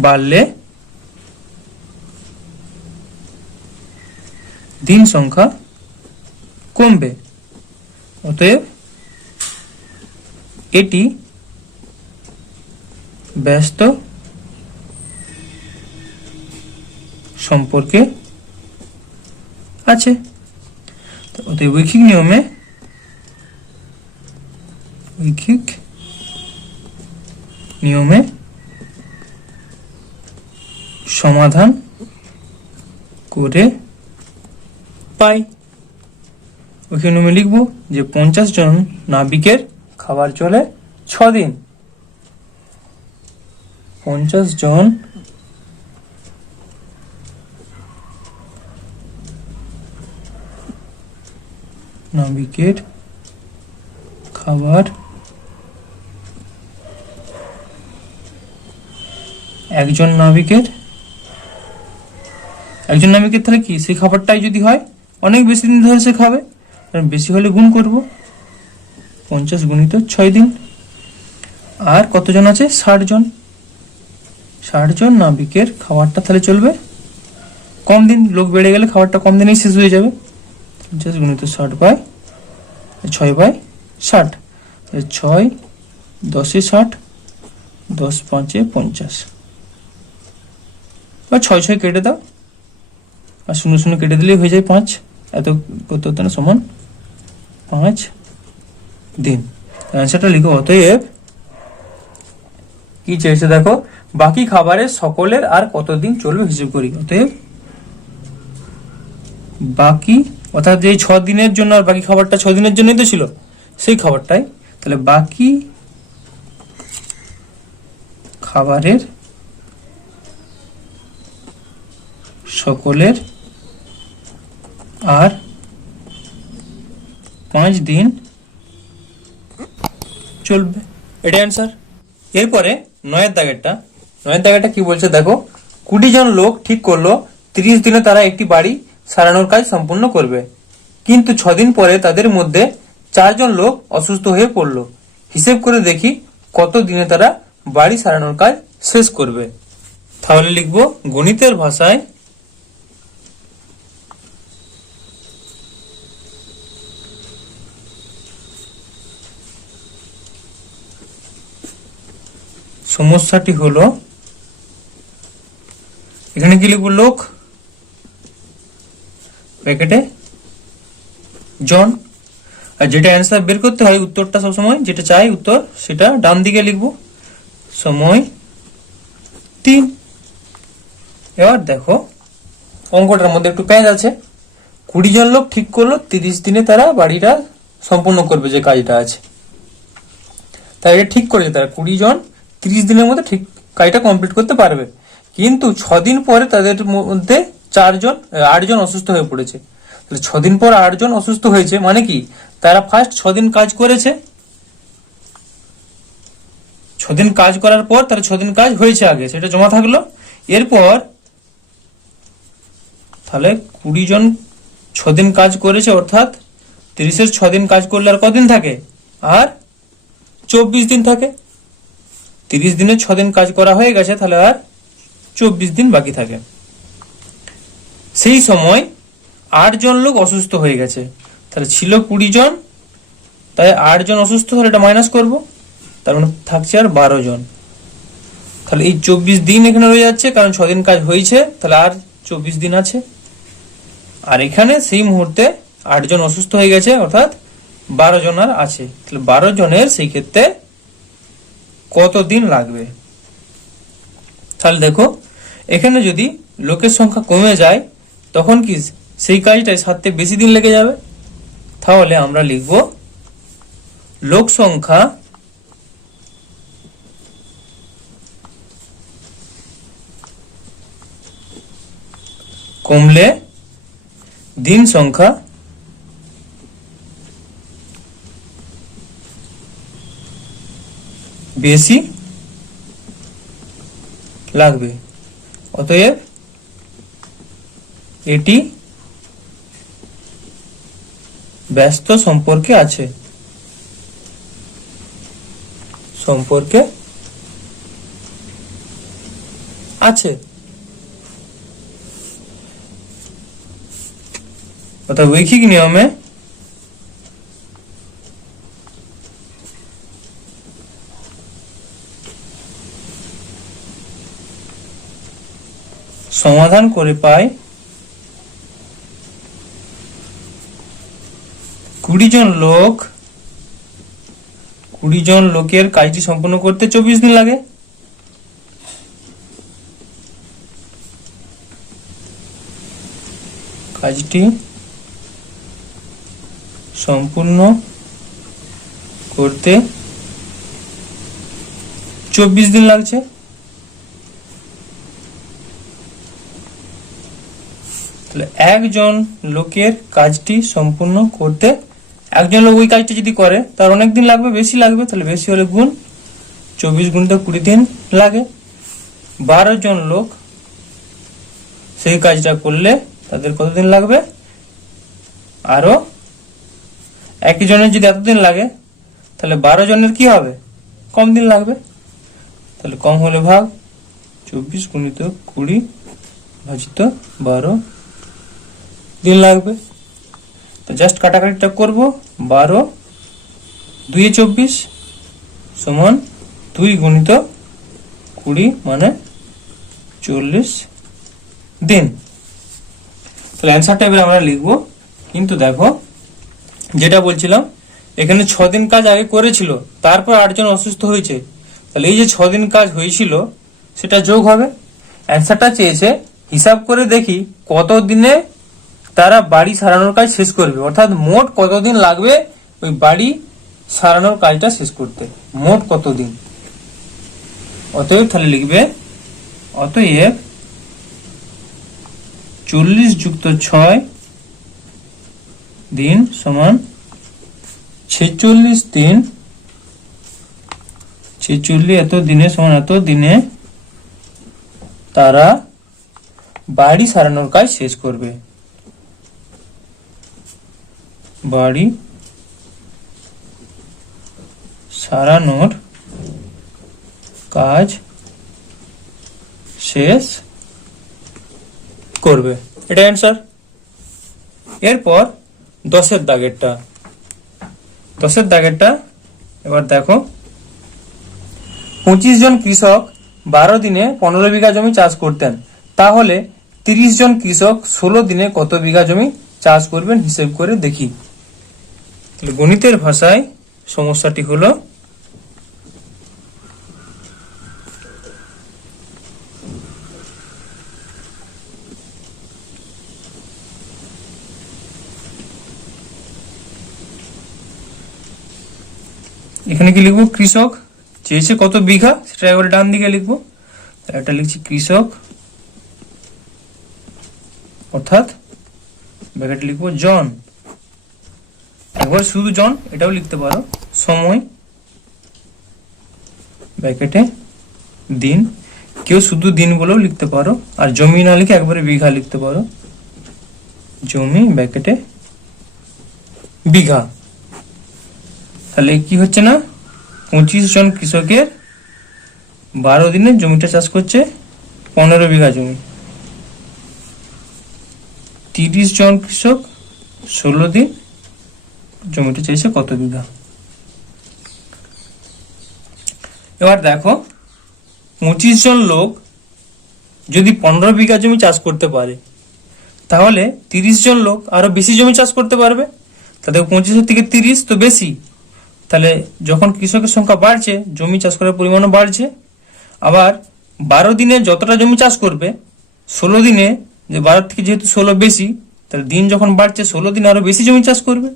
বাড়লে দিন সংখ্যা কমবে। অতএব এটি ব্যস্ত সম্পর্কে আছে। অতএব ঐখিক নিয়মে সমাধান করে পাই। ঐখিক নিয়মে লিখবো যে 50 জন নাবিকের খাবার চলে 6 দিন। 50 জন নাবিকের খাবার একজন নাবিকের তাহলে কি সেই খাবারটাই যদি হয় অনেক বেশি দিন ধরে সে খাবে, বেশি হলে গুণ করব 50 গুণিত 6 দিন। আর কতজন আছে? 60 জন। 60 জন নাবিকের খাবারটা তাহলে চলবে কম দিন, লোক বেড়ে গেলে খাবারটা কম দিনেই শেষ হয়ে যাবে। 50 গুণিত 60 বাই 6 বাই 60, 6 10 60, 10 5 50, 6 6 কেটে দাও, আর 0 0 কেটে দিলেই হয়ে যায় 5। এত কত হতো না? সমান 5 দিন। অ্যান্সারটা লিখো। অতএব কি চেয়েছে দেখো, বাকি খাবারের সকলের আর কতদিন চলবে হিসেব করি। অতএব বাকি, অর্থাৎ যে 6 দিনের জন্য আর বাকি খাবারটা 6 দিনের জন্যই তো ছিল সেই খাবারটাই, তাহলে বাকি খাবারের সকলের আর 5 দিন চলবে। এটা অ্যান্সার। এরপরে 9 দাগেরটা কি বলছে দেখো, 20 জন লোক ঠিক করলো 30 দিনে তারা একটি বাড়ি সারানোর কাজ সম্পূর্ণ করবে, কিন্তু 6 দিন পরে তাদের মধ্যে 4 জন লোক অসুস্থ হয়ে পড়লো। হিসেব করে দেখি কত দিনে তারা বাড়ি সারানোর কাজ শেষ করবে। তাহলে লিখবো গণিতের ভাষায় সমস্যাটি হলো, এখানে কি লিখবো? লোক ব্র্যাকেটে জন। আর যেটা অ্যান্সার বের করতে হয়, উত্তরটা সবসময় যেটা চাই উত্তর, সেটা ডান দিকে লিখবো। সময় 3। এবার দেখো অঙ্কটার মধ্যে একটু প্যাঁচ আছে। 20 জন লোক ঠিক করলো 30 দিনে তারা বাড়িটা সম্পূর্ণ করবে যে কাজটা আছে। তাই এটা ঠিক করেছে তারা 20 জন 30 দিনের মধ্যে ঠিক কাজটা কমপ্লিট করতে পারবে। কিন্তু 6 দিন পরে তাদের মধ্যে 8 জন অসুস্থ হয়ে পড়েছে। তাহলে 6 দিন পর 8 জন অসুস্থ হয়েছে মানে কি, তারা ফার্স্ট 6 দিন কাজ করেছে, 6 দিন কাজ করার পর তার 6 দিন কাজ হয়েছে আগে, সেটা জমা থাকলো। এরপর তাহলে 20 জন 6 দিন কাজ করেছে, অর্থাৎ 30-এর 6 দিন কাজ করলে আর কদিন থাকে, আর 24 দিন থাকে। 30 দিনে 6 দিন কাজ করা হয়ে গেছে, তাহলে আর 24 দিন বাকি থাকে। সেই সময় 8 জন লোক অসুস্থ হয়ে গেছে, তাহলে ছিল 20 জন, তাই 8 জন অসুস্থ হলে এটা মাইনাস করব, তার মানে থাকছে আর 12 জন। তাহলে এই 24 দিন এখানে রয়ে যাচ্ছে, কারণ 6 দিন কাজ হয়েছে, তাহলে আর 24 দিন আছে। আর এখানে সেই মুহূর্তে 8 জন অসুস্থ হয়ে গেছে, অর্থাৎ 12 জন আর আছে। তাহলে 12 জনের সেই ক্ষেত্রে কত দিন লাগবে। তাহলে দেখো এখানে যদি লোকের সংখ্যা কমে যায়, তখন কি সেই কাজটায় 7 থেকে বেশি দিন লেগে যাবে। তাহলে আমরা লিখব লোক সংখ্যা কমলে দিন সংখ্যা বেশি লাগবে। অতএব এটি ব্যস্ত সম্পর্কে আছে, অর্থাৎ ঐখিক নিয়মে সমাধান করে পায় 20 জন লোকের কাজটি সম্পূর্ণ করতে 24 দিন লাগে। কাজটি সম্পূর্ণ করতে 24 দিন লাগছে। তাহলে একজন লোকের কাজটি সম্পূর্ণ করতে, একজন লোক ওই কাজটি যদি করে তার অনেক দিন লাগবে, বেশি লাগবে, তাহলে বেশি হলে গুণ 24 গুণিত 20 দিন লাগে। 12 জন লোক সেই কাজটা করলে তাদের কতদিন লাগবে, আরো একই জনের যদি এতদিন লাগে, তাহলে 12 জনের কি হবে, কম দিন লাগবে। তাহলে কম হলে ভাগ 24 গুণিত 20 ভাজিত 12 দিন লাগবে। তো জাস্ট কাটাকাটিটা করব, 12 2 24 সমান 2 গুণিত 20 মানে 40 দিন। তাহলে অ্যান্সারটা এবার আমরা লিখবো। কিন্তু দেখো যেটা বলছিলাম, এখানে 6 দিন কাজ আগে করেছিল, তারপর 8 জন অসুস্থ হয়েছে, তাহলে এই যে 6 দিন কাজ হয়েছিল সেটা যোগ হবে। অ্যান্সারটা চেয়েছে হিসাব করে দেখি কত দিনে তারা বাড়ি সারানোর কাজ শেষ করবে, অর্থাৎ মোট কতদিন লাগবে ওই বাড়ি সারানোর কাজটা শেষ করতে, মোট কতদিন। অতএব তাহলে লিখবে, অতএব 40 যুক্ত 6 দিন সমান 46 দিন, 46 এত দিনে সমান এত দিনে তারা বাড়ি সারানোর কাজ শেষ করবে। বাড়ি সারানোর কাজ শেষ করবে, এটা অ্যান্সার। এরপর 10-এর দাগেরটা এবার দেখো, 25 জন কৃষক 12 দিনে 15 বিঘা জমি চাষ করতেন, তাহলে 30 জন কৃষক 16 দিনে কত বিঘা জমি চাষ করবেন হিসেব করে দেখি। তাহলে গণিতের ভাষায় সমস্যাটি হলো এখানে কি লিখবো, কৃষক চেয়েছে কত বিঘা, সেটা এবার ডান দিকে লিখবো। এটা লিখছি কৃষক, অর্থাৎ ব্র্যাকেট লিখবো জন, একবার শুধু জন এটাও লিখতে পারো, সময় ব্র্যাকেটে দিন, কেউ শুধু দিন বলেও লিখতে পারো, আর জমি না লিখে একবারে বিঘা লিখতে পারো, জমি ব্র্যাকেটে বিঘা। তাহলে কি হচ্ছে না, 25 জন কৃষকের 12 দিনে জমিটা চাষ করছে 15 বিঘা জমি। 30 জন কৃষক 16 দিন জমিটা চাইছে কত বিঘা। এবার দেখো 25 জন লোক যদি 15 বিঘা জমি চাষ করতে পারে, তাহলে 30 জন লোক আরো বেশি জমি চাষ করতে পারবে। তাহলে 25 থেকে 30 তো বেশি, তাহলে যখন কৃষকের সংখ্যা বাড়ছে জমি চাষ করার পরিমাণও বাড়ছে। আবার 12 দিনে যতটা জমি চাষ করবে 16 দিনে, যে 12 থেকে যেহেতু 16 বেশি, তাহলে দিন যখন বাড়ছে 16 দিনে আরো বেশি জমি চাষ করবে।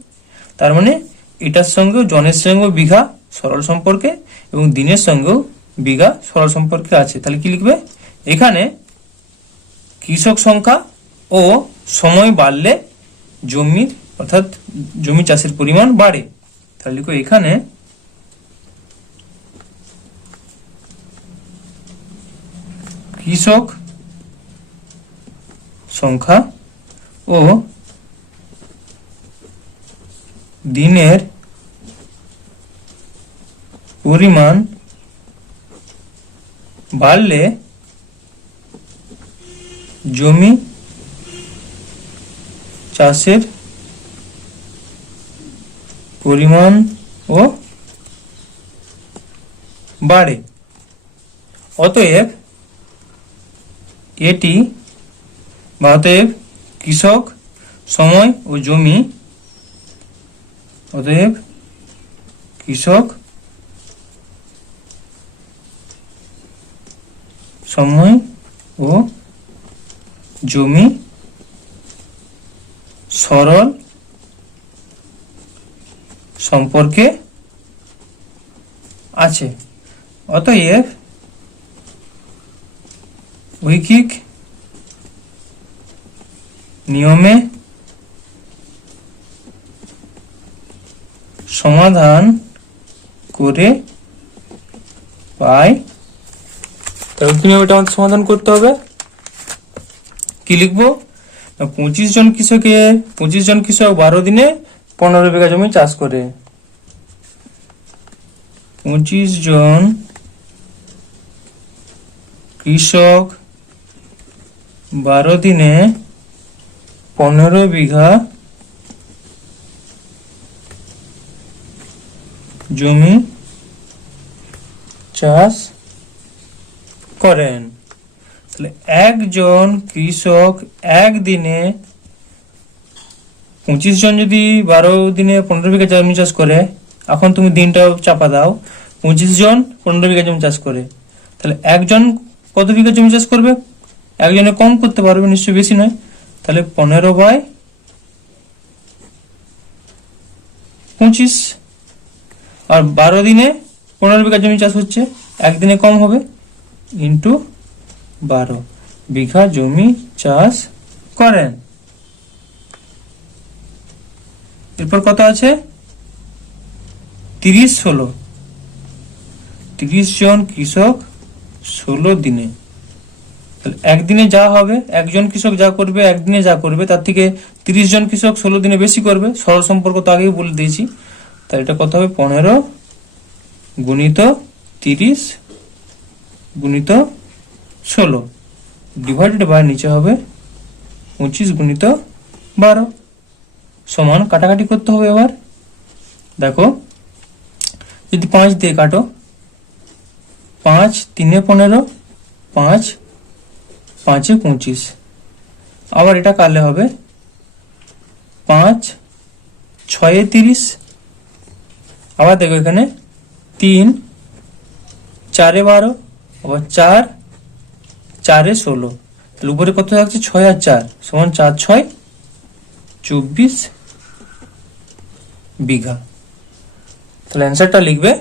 তার মানে এটার সঙ্গেও জনের সঙ্গেও বিঘা সরল সম্পর্কে এবং দিনের সঙ্গেও বিঘা সরল সম্পর্কে আছে। তাহলে কি লিখবে, এখানে কৃষক সংখ্যা ও সময় বাড়লে জমির অর্থাৎ জমি চাষের পরিমাণ বাড়ে। তাহলে লিখো এখানে কৃষক সংখ্যা ও দিনের পরিমাণ বাড়লে জমি চাষের পরিমাণ ও বাড়ে। অতএব এটি বা অতএব কৃষক সময় ও জমি, অতএব কৃষক সময় ও জমি সরল সম্পর্কে আছে। অতএব ঐকিক নিয়মে সমাধান করে পাই। তাহলে কিভাবে এটা আমাদের সমাধান করতে হবে, কি লিখবো, 25 জন কৃষক 12 দিনে 15 বিঘা জমি চাষ করে। 25 জন কৃষক 12 দিনে 15 বিঘা জমি চাষ করেন। তাহলে একজন কৃষক একদিনে 25 জন যদি 12 দিনে 15 বিঘা জমি চাষ করে, এখন তুমি দিনটাও চাপা দাও, 25 জন 15 বিঘা জমি চাষ করে, তাহলে একজন কত বিঘা জমি চাষ করবে, একজনে কম করতে পারবে নিশ্চয়ই, বেশি নয়। তাহলে 15/25, আর 12 দিনে 15 বিঘা জমি চাষ হচ্ছে, একদিনে কম হবে, ইন্টু 12 বিঘা জমি চাষ করেন। এরপর কত আছে, 30 জন কৃষক 16 দিনে। তাহলে একদিনে যা হবে, একজন কৃষক যা করবে একদিনে যা করবে তার থেকে 30 জন কৃষক 16 দিনে বেশি করবে, সরল সম্পর্ক তো আগেই বলে দিয়েছি। তাহলে এটা কত হবে, 15 গুণিত 30 গুণিত 16 ডিভাইডেড বাই নিচে হবে 25 গুণিত 12 সমান, কাটাকাটি করতে হবে। এবার দেখো, যদি 5 দিয়ে কাটো, 5 3 15, 5 5 25, আবার এটা কাটলে হবে 5 6 30, আবার দেখো এখানে 3 4 12 আবার 4 4 16, তাহলে উপরে কত থাকছে 6 আর 4 সমান 4 6 24 বিঘা। তাহলে অ্যান্সারটা লিখবে,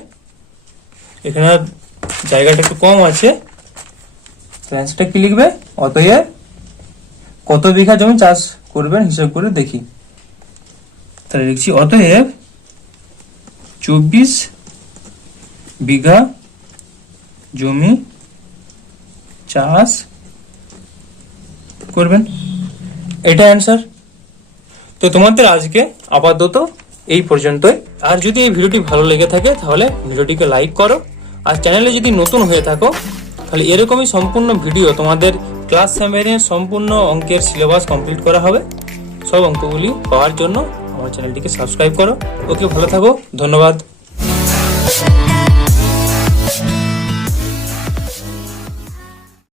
এখানে জায়গাটা একটু কম আছে, অ্যান্সারটা কি লিখবে, অতএব কত বিঘা জমি চাষ করবেন হিসাব করে দেখি। তাহলে লিখছি অতএব 24 বিঘা জমি চাষ করবেন, এটা অ্যান্সার। তো তোমাদের আজকে আপাতত এই পর্যন্তই। আর যদি এই ভিডিওটি ভালো লেগে থাকে তাহলে ভিডিওটিকে লাইক করো, আর চ্যানেলে যদি নতুন হয়ে থাকো তাহলে এরকমই সম্পূর্ণ ভিডিও তোমাদের ক্লাস 7-এর সম্পূর্ণ অঙ্কের সিলেবাস কমপ্লিট করা হবে। সব অঙ্কগুলি পাওয়ার জন্য আমার চ্যানেলটিকে সাবস্ক্রাইব করো। ওকে, ভালো থাকো, ধন্যবাদ।